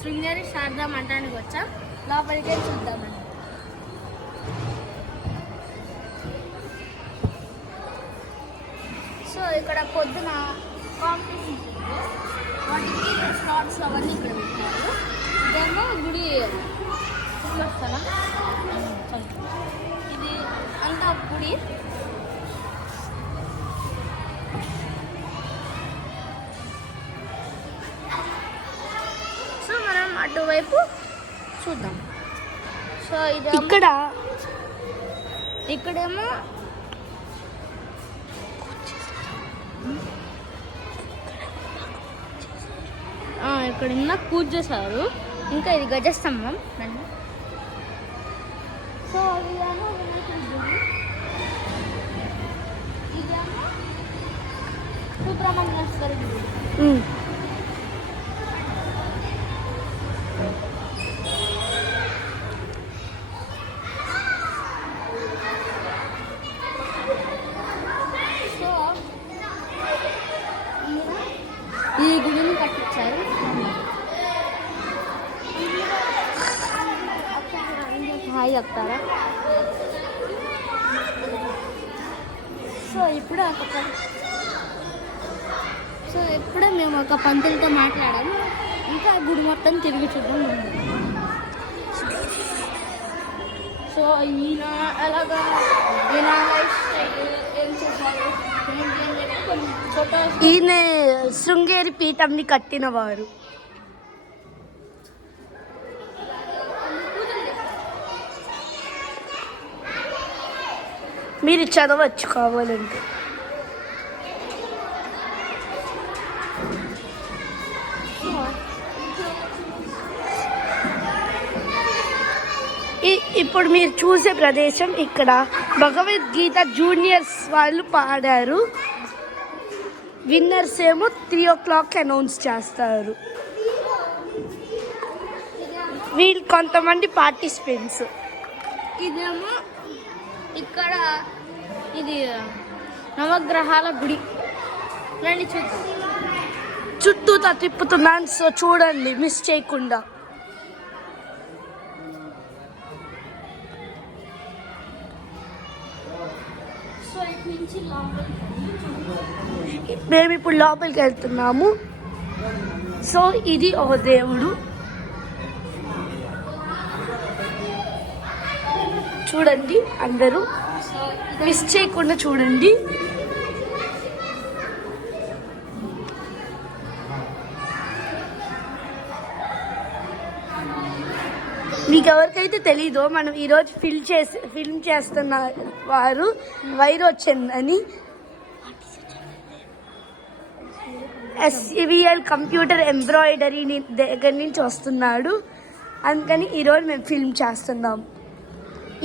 శృంగేరి శారదా మఠానికి వచ్చాం. లోపలికి చూద్దామని. సో ఇక్కడ పొద్దున కాంపిటీషన్ వాటికి స్టార్ట్స్ అవన్నీ ఇక్కడ పెట్టారు. ఇదేమో గుడి వస్తానా, ఇది అంతా గుడి. సో మనం అటువైపు చూద్దాం. సో ఇది ఇక్కడేమో ఇక్కడ ఉన్న పూజ చేశారు. ఇంకా ఇది గజస్తంభం. సో ఇదేమో ఇదేమో సుబ్రహ్మణ్యేశ్వరి గుడి. ఈ గుడిని కట్టించారు. హాయ్ చెప్తారా? సో ఇప్పుడే మేము ఒక పంతులతో మాట్లాడాము. ఇంకా గుడి మొత్తం తిరిగి చూద్దాం. సో ఈయన ఎలాగా ఏం చేశారు, ఈయన శృంగేరి పీఠంని కట్టినవారు. మీరు చదవచ్చు కావాలంటే. ఇప్పుడు మీరు చూసే ప్రదేశం ఇక్కడ భగవద్గీత జూనియర్స్ వాళ్ళు పాడారు. విన్నర్స్ ఏమో 3 o'clock అనౌన్స్ చేస్తారు. వీళ్ళు కొంతమంది పార్టిసిపెంట్స్. ఇదేమో ఇక్కడ ఇది నవగ్రహాల గుడి. రండి చూద్దాం. చుట్టూతా తిప్పుతున్నాను, సో చూడండి మిస్ చేయకుండా. మేము ఇప్పుడు లోపలికి వెళ్తున్నాము. సో ఇది ఒక దేవుడు, చూడండి అందరూ మిస్ చేయకుండా చూడండి. మీకు ఎవరికైతే తెలీదో, మనం ఈరోజు ఫిల్మ్ చేస్తున్న వారు వైరోచన్ అని SCVL కంప్యూటర్ ఎంబ్రాయిడరీ దగ్గర నుంచి వస్తున్నాడు. అందుకని ఈరోజు మేము ఫిల్మ్ చేస్తున్నాం.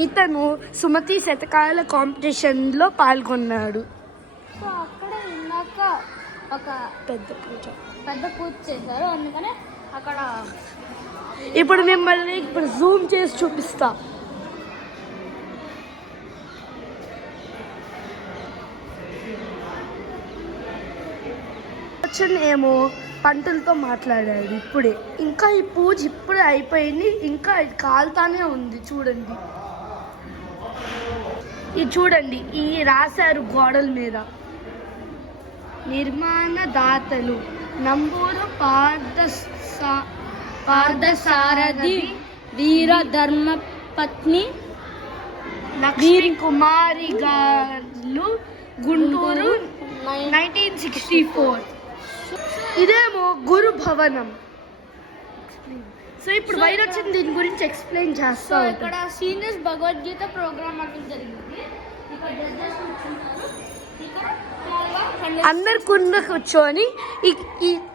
ఇతను సుమతి శతకాల కాంపిటీషన్లో పాల్గొన్నాడు. సో అక్కడ ఇందాక ఒక పెద్ద పూజ చేశారు. అందుకనే అక్కడ ఇప్పుడు మిమ్మల్ని జూమ్ చేసి చూపిస్తా. ఏమో పంటలతో మాట్లాడాడు ఇప్పుడే. ఇంకా ఈ పూజ ఇప్పుడే అయిపోయింది, ఇంకా కాలుతానే ఉంది. చూడండి, ఇది చూడండి, ఈ రాశారు గోడల మీద. నిర్మాణ దాతలు నంబూరు పార్థసారథి వీర ధర్మపత్ని లక్ష్మీ కుమారి గారు, గుంటూరు 1964. ఇదేమో గురు భవనం. సో ఇప్పుడు వైరోచన్ దీని గురించి ఎక్స్ప్లెయిన్ చేస్తా. ఇక్కడ సీనియర్స్ భగవద్గీత ప్రోగ్రామ్ అంటే జరిగింది. అందరు కుండ కూర్చొని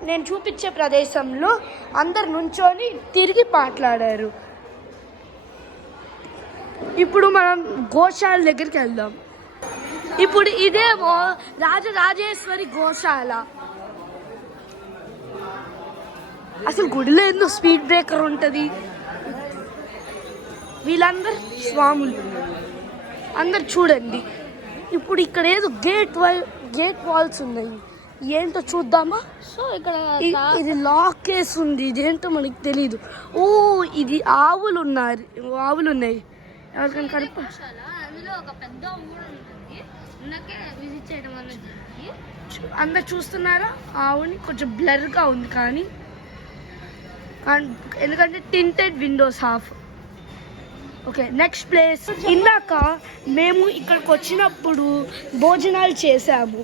నేను చూపించే ప్రదేశంలో అందరు నుంచొని తిరిగి మాట్లాడారు. ఇప్పుడు మనం గోశాల దగ్గరికి వెళ్దాం. ఇప్పుడు ఇదేమో రాజరాజేశ్వరి గోశాల. అసలు గుడిలో ఎందుకు స్పీడ్ బ్రేకర్ ఉంటుంది? వీళ్ళందరు స్వాములు అందరు చూడండి. ఇప్పుడు ఇక్కడ ఏదో గేట్ వాల్స్ ఉన్నాయి. ఏంటో చూద్దామా? సో ఇక్కడ ఇది లాక్ కేసు ఉంది, ఇదేంటో మనకి తెలీదు. ఓ ఇది ఆవులు ఉన్నాయి. ఎవరికైనా కనుక అందులో ఒక పెద్ద ఊరు ఉంటుంది. ఇందాకే విజిట్ చేయడం వల్ల అందరు చూస్తున్నారా? ఆవుని కొంచెం బ్లర్గా ఉంది కానీ ఎందుకంటే tinted Windows half. Okay, next place. ఇందాక మేము ఇక్కడికి వచ్చినప్పుడు భోజనాలు చేసాము.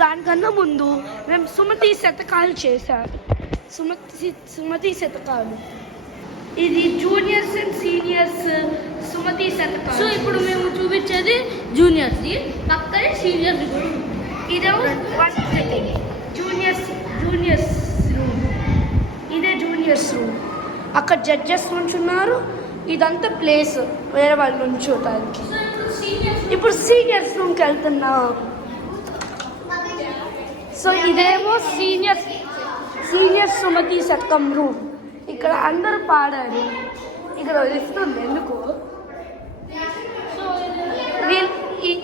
దానికన్నా ముందు మేము సుమతి శతకాలు చేశాము. సుమతి శతకాలు, ఇది జూనియర్స్ అండ్ సీనియర్స్ సుమతి శతకాలు. సో ఇప్పుడు మేము చూపించేది జూనియర్స్ది, పక్కనే సీనియర్స్. ఇదేమో జూనియర్స్ రూమ్. ఇదే జూనియర్స్ రూమ్. అక్కడ జడ్జెస్ నుంచున్నారు. ఇదంతా ప్లేస్ వేరే వాళ్ళు నుంచోటానికి. ఇప్పుడు సీనియర్స్ రూమ్కి వెళ్తున్నాం. సో ఇదేమో సీనియర్స్ సుమతి శతకం రూమ్. ఇక్కడ అందరూ పాడారు. ఇక్కడ ఇస్తుంది ఎందుకు.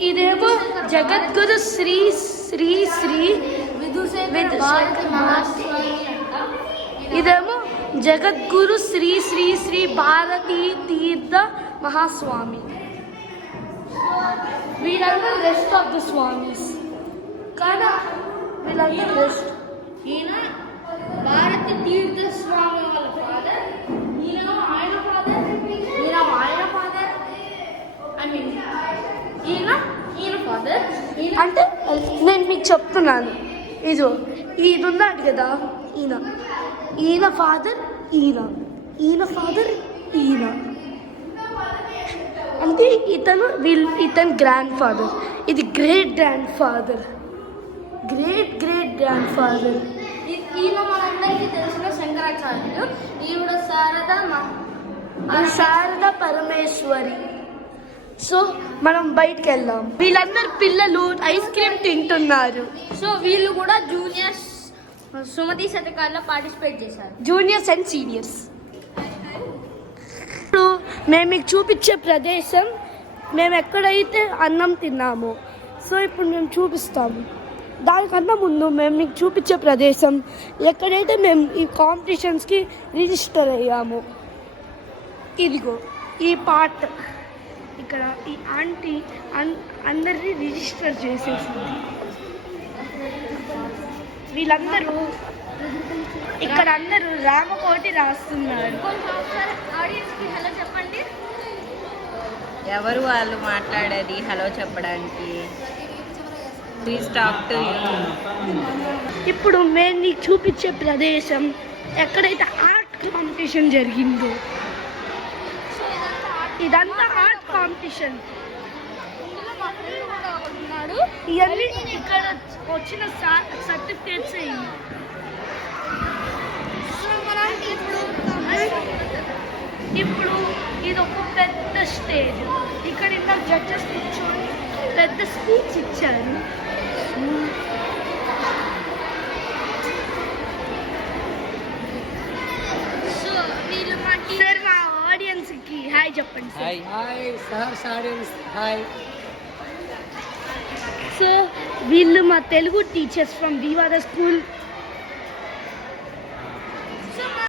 ఇదేమో జగద్గురు శ్రీ శ్రీ శ్రీ ఇదేమో జగద్గురు శ్రీ శ్రీ శ్రీ భారతీ తీర్థ మహాస్వామి. వీళ్ళందరూ రెస్ట్ ఆఫ్ ద స్వామీస్ కదా. వీళ్ళందరూ రెస్ట్. ఈయన భారతి తీర్థ స్వామి వాళ్ళ ఫాదర్, ఈయన ఆయన ఫాదర్, ఐ మీన్ ఈయన ఫాదర్. అంటే నేను మీకు చెప్తున్నాను, ఇది ఉందంట కదా, ఈయన ఫాదర్, ఈయన ఫాదర్, ఈయన అంటే ఇతను గ్రాండ్ ఫాదర్. ఇది గ్రేట్ గ్రాండ్ ఫాదర్. ఈయన మనందరికీ తెలిసిన శంకరాచార్యులు. ఈవిడ శారద పరమేశ్వరి. సో మనం బయటకు వెళ్దాం. వీళ్ళందరు పిల్లలు ఐస్ క్రీమ్ తింటున్నారు. సో వీళ్ళు కూడా జూనియర్స్ సుమతి శతకాల్లో పార్టిసిపేట్ చేశారు. Juniors and seniors. ఇప్పుడు మేము మీకు చూపించే ప్రదేశం, మేము ఎక్కడైతే అన్నం తిన్నామో, సో ఇప్పుడు మేము చూపిస్తాము. దానికన్నా ముందు మేము మీకు చూపించే ప్రదేశం ఎక్కడైతే మేము ఈ కాంపిటీషన్స్కి రిజిస్టర్ అయ్యాము. ఇదిగో ఈ పార్ట్. ఇక్కడ ఈ ఆంటీ అందరినీ రిజిస్టర్ చేసేసింది. వీళ్ళందరూ ఇక్కడ అందరూ రామకోటి రాస్తున్నారు. ఆడియన్స్కి హలో చెప్పండి. ఎవరు వాళ్ళు మాట్లాడేది హలో చెప్పడానికి? Please talk to you. ఇప్పుడు మేము నీకు చూపించే ప్రదేశం ఎక్కడైతే ఆర్ట్ కాంపిటీషన్ జరిగిందో. ఇదంతా ఆర్ట్ కాంపిటీషన్. ఇవన్నీ ఇక్కడ వచ్చిన సర్టిఫికేట్స్. ఇప్పుడు ఇది ఒక పెద్ద స్టేజ్. ఇక్కడ ఇంకా జడ్జెస్ కూర్చొని పెద్ద స్పీచ్ ఇచ్చారు. సో వీళ్ళు సార్ మా ఆడియన్స్కి హాయ్ చెప్పండి. సో వీళ్ళు మా తెలుగు టీచర్స్ ఫ్రమ్ వివాద స్కూల్